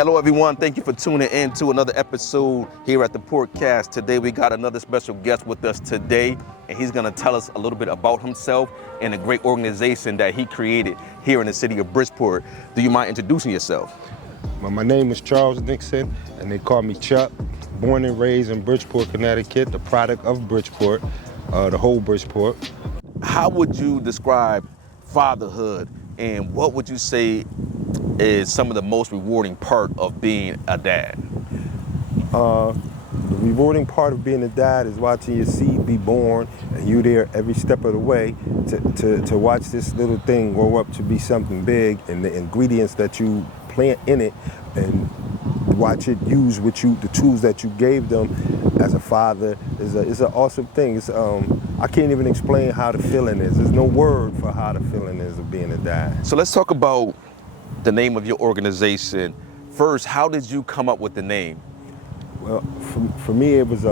Hello, everyone. Thank you for tuning in to another episode here at the Portcast. Today, we got another special guest with us today, and he's going to tell us a little bit about himself and a great organization that he created here in the city of Bridgeport. Do you mind introducing yourself? My name is Charles Nixon, and they call me Chuck. Born and raised in Bridgeport, Connecticut, the product of Bridgeport, the whole Bridgeport. How would you describe fatherhood, and what would you say is some of the most rewarding part of being a dad? The rewarding part of being a dad is watching your seed be born, and you there every step of the way to watch this little thing grow up to be something big, and the ingredients that you plant in it, and watch it use the tools that you gave them as a father is an awesome thing. It's I can't even explain how the feeling is. There's no word for how the feeling is of being a dad. So let's talk about the name of your organization. First, how did you come up with the name? Well, for me, it was,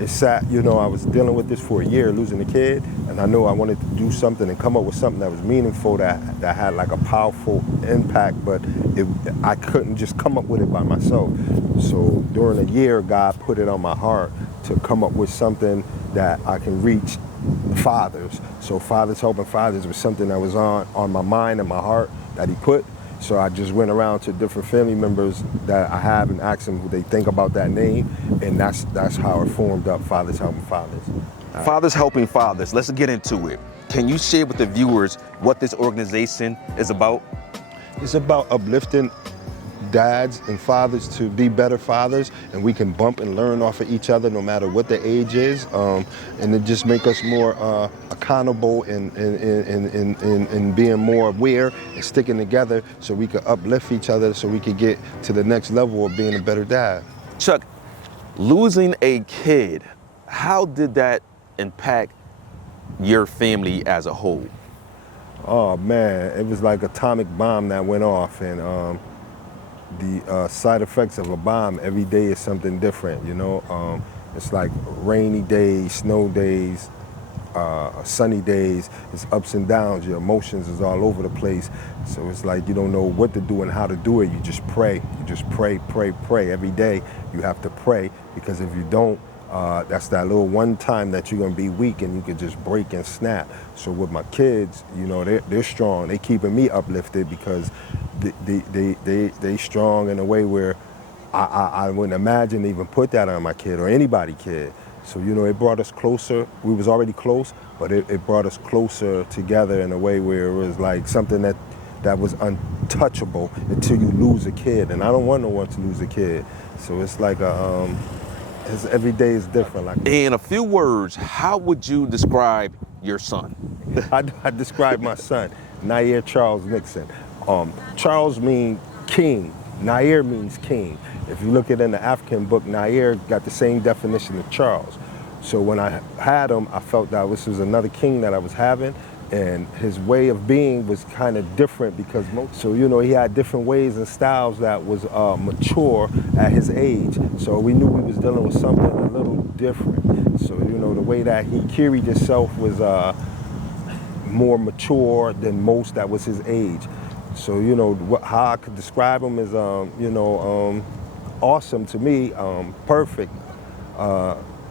it's sad, I was dealing with this for a year, losing a kid, and I knew I wanted to do something and come up with something that was meaningful, that had like a powerful impact, but I couldn't just come up with it by myself. So during a year, God put it on my heart to come up with something that I can reach fathers. So Fathers Helping Fathers was something that was on my mind and my heart that he put. So I just went around to different family members that I have and asked them what they think about that name, and that's how it formed up, Fathers Helping Fathers. Fathers Helping Fathers, let's get into it. Can you share with the viewers what this organization is about? It's about uplifting dads and fathers to be better fathers, and we can bump and learn off of each other no matter what the age is, and it just make us more accountable and being more aware and sticking together so we could uplift each other so we could get to the next level of being a better dad. Chuck, losing a kid, how did that impact your family as a whole? Oh man, it was like an atomic bomb that went off, and the side effects of a bomb every day is something different, it's like rainy days, snow days, sunny days. It's ups and downs. Your emotions is all over the place. So it's like you don't know what to do and how to do it. You just pray. You just pray every day. You have to pray, because if you don't, that's that little one time that you're gonna be weak and you could just break and snap. So with my kids, they're strong. They keeping me uplifted because they strong in a way where I wouldn't imagine even put that on my kid or anybody kid. So it brought us closer. We was already close, but it brought us closer together in a way where it was like something that was untouchable until you lose a kid, and I don't want no one to lose a kid. So it's like every day is different. In a few words, how would you describe your son? I describe my son, Nair Charles Nixon. Charles means king. Nair means king. If you look at it in the African book, Nair got the same definition of Charles. So when I had him, I felt that this was another king that I was having, and his way of being was kind of different because he had different ways and styles that was mature at his age. So we knew we was dealing with something a little different. So the way that he carried himself was more mature than most that was his age. So how I could describe him is awesome to me, perfect.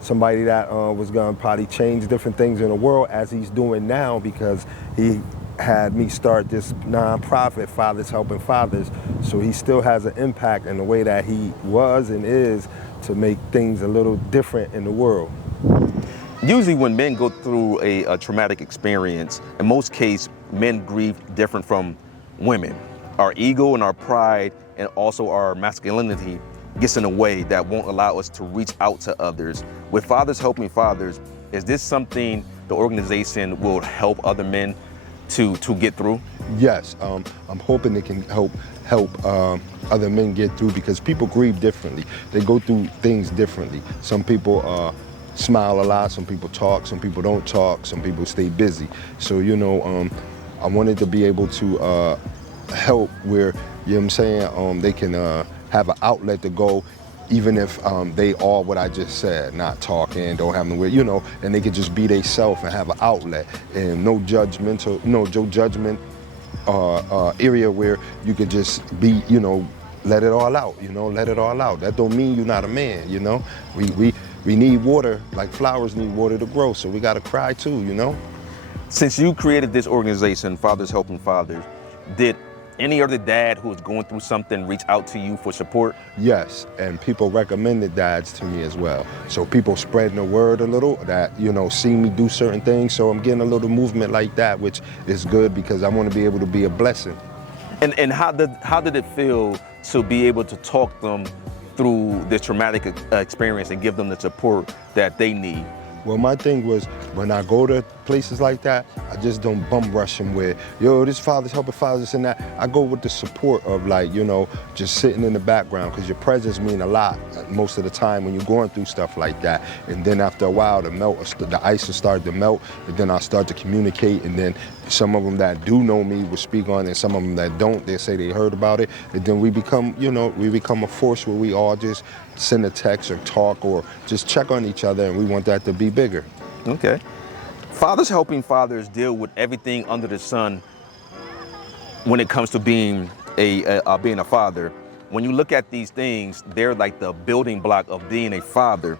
Somebody that was gonna probably change different things in the world as he's doing now, because he had me start this nonprofit, Fathers Helping Fathers. So he still has an impact in the way that he was and is to make things a little different in the world. Usually when men go through a traumatic experience, in most cases, men grieve different from women. Our ego and our pride and also our masculinity gets in a way that won't allow us to reach out to others. With Fathers Helping Fathers, is this something the organization will help other men to get through? Yes, I'm hoping it can help other men get through, because people grieve differently. They go through things differently. Some people smile a lot, some people talk, some people don't talk, some people stay busy. So I wanted to be able to help where, they can have an outlet to go, even if they are what I just said, not talking, don't have nowhere, and they could just be themselves and have an outlet, and no judgment area where you could just be, let it all out, let it all out. That don't mean you're not a man, We need water, like flowers need water to grow, so we gotta cry too. Since you created this organization, Fathers Helping Fathers, did any other dad who was going through something reach out to you for support? Yes, and people recommended dads to me as well. So people spreading the word a little that, see me do certain things. So I'm getting a little movement like that, which is good because I want to be able to be a blessing. And how did it feel to be able to talk them through this traumatic experience and give them the support that they need? Well, my thing was, when I go to places like that, I just don't bum rush them with, this Fathers Helping Fathers and that. I go with the support of just sitting in the background, because your presence mean a lot most of the time when you're going through stuff like that. And then after a while, the ice will start to melt, and then I'll start to communicate, and then some of them that do know me will speak on it, and some of them that don't, they say they heard about it. And then we become a force where we all just send a text or talk or just check on each other, and we want that to be bigger. Okay. Fathers Helping Fathers deal with everything under the sun when it comes to being a father. When you look at these things, they're like the building block of being a father.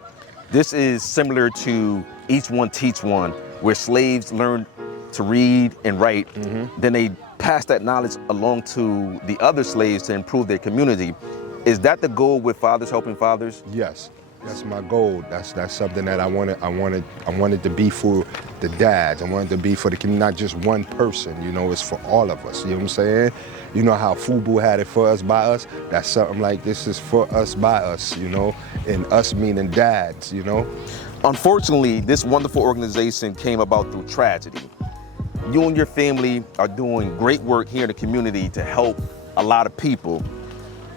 This is similar to Each One Teach One, where slaves learned to read and write. Mm-hmm. Then they pass that knowledge along to the other slaves to improve their community. Is that the goal with Fathers Helping Fathers? Yes, that's my goal. That's something that I wanted to be for the dads. I wanted to be for the, not just one person. It's for all of us. You know what I'm saying? You know how FUBU had it for us by us. That's something like this is for us by us. And us meaning dads. Unfortunately, this wonderful organization came about through tragedy. You and your family are doing great work here in the community to help a lot of people.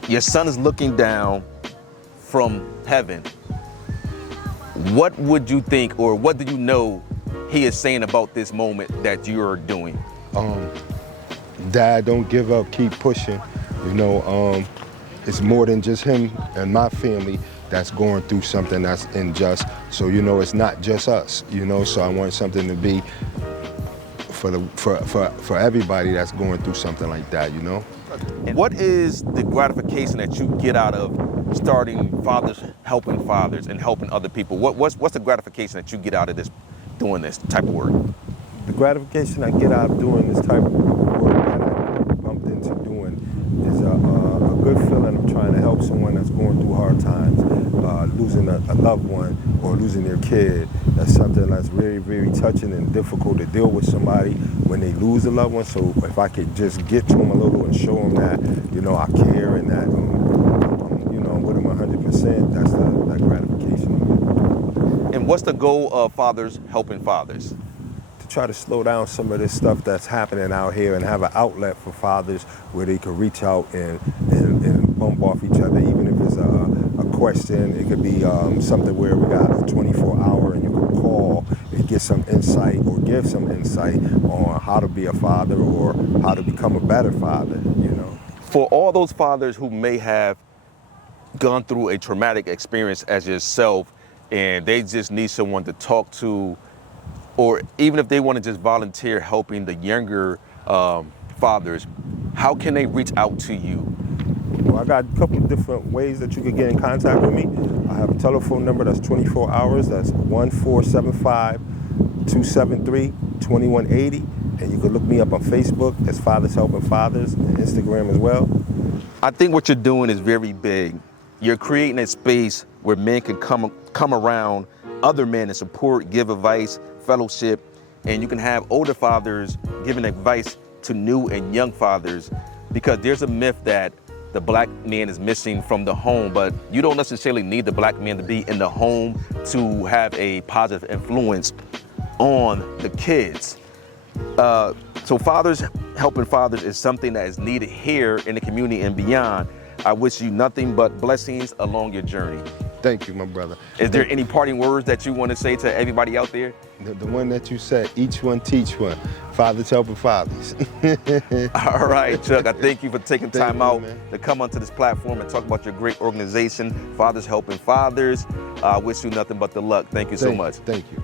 Your son is looking down from heaven. What would you think, or what do you know he is saying about this moment that you're doing? Dad, don't give up, keep pushing. It's more than just him and my family that's going through something that's unjust. So, it's not just us, so I want something to be for everybody that's going through something like that, And what is the gratification that you get out of starting Fathers Helping Fathers and helping other people? What's the gratification that you get out of this, doing this type of work? The gratification I get out of doing this type of work that I bumped into doing is a good feeling of trying to help someone that's going through hard times, losing a loved one or losing their kid. That's something that's very, very touching and difficult to deal with somebody when they lose a loved one. So if I could just get to them a little and show them that, I care and that, I'm with them 100%, that's that gratification. And what's the goal of Fathers Helping Fathers? To try to slow down some of this stuff that's happening out here and have an outlet for fathers where they can reach out and bump off each other, even if it's a question. It could be something where we got a 24-hour and you can call and get some insight or give some insight on how to be a father or how to become a better father, For all those fathers who may have gone through a traumatic experience as yourself and they just need someone to talk to, or even if they want to just volunteer helping the younger fathers, how can they reach out to you? Well, I got a couple of different ways that you could get in contact with me. I have a telephone number that's 24 hours. That's 1-475-273-2180. And you can look me up on Facebook as Fathers Helping Fathers, and Instagram as well. I think what you're doing is very big. You're creating a space where men can come around other men and support, give advice, fellowship, and you can have older fathers giving advice to new and young fathers, because there's a myth that the black man is missing from the home, but you don't necessarily need the black man to be in the home to have a positive influence on the kids. So Fathers Helping Fathers is something that is needed here in the community and beyond. I wish you nothing but blessings along your journey. Thank you, my brother. Is there any parting words that you want to say to everybody out there? The one that you said, each one teach one. Fathers Helping Fathers. All right, Chuck, I thank you for taking time out to come onto this platform and talk about your great organization, Fathers Helping Fathers. I wish you nothing but the luck. Thank you so much. Thank you.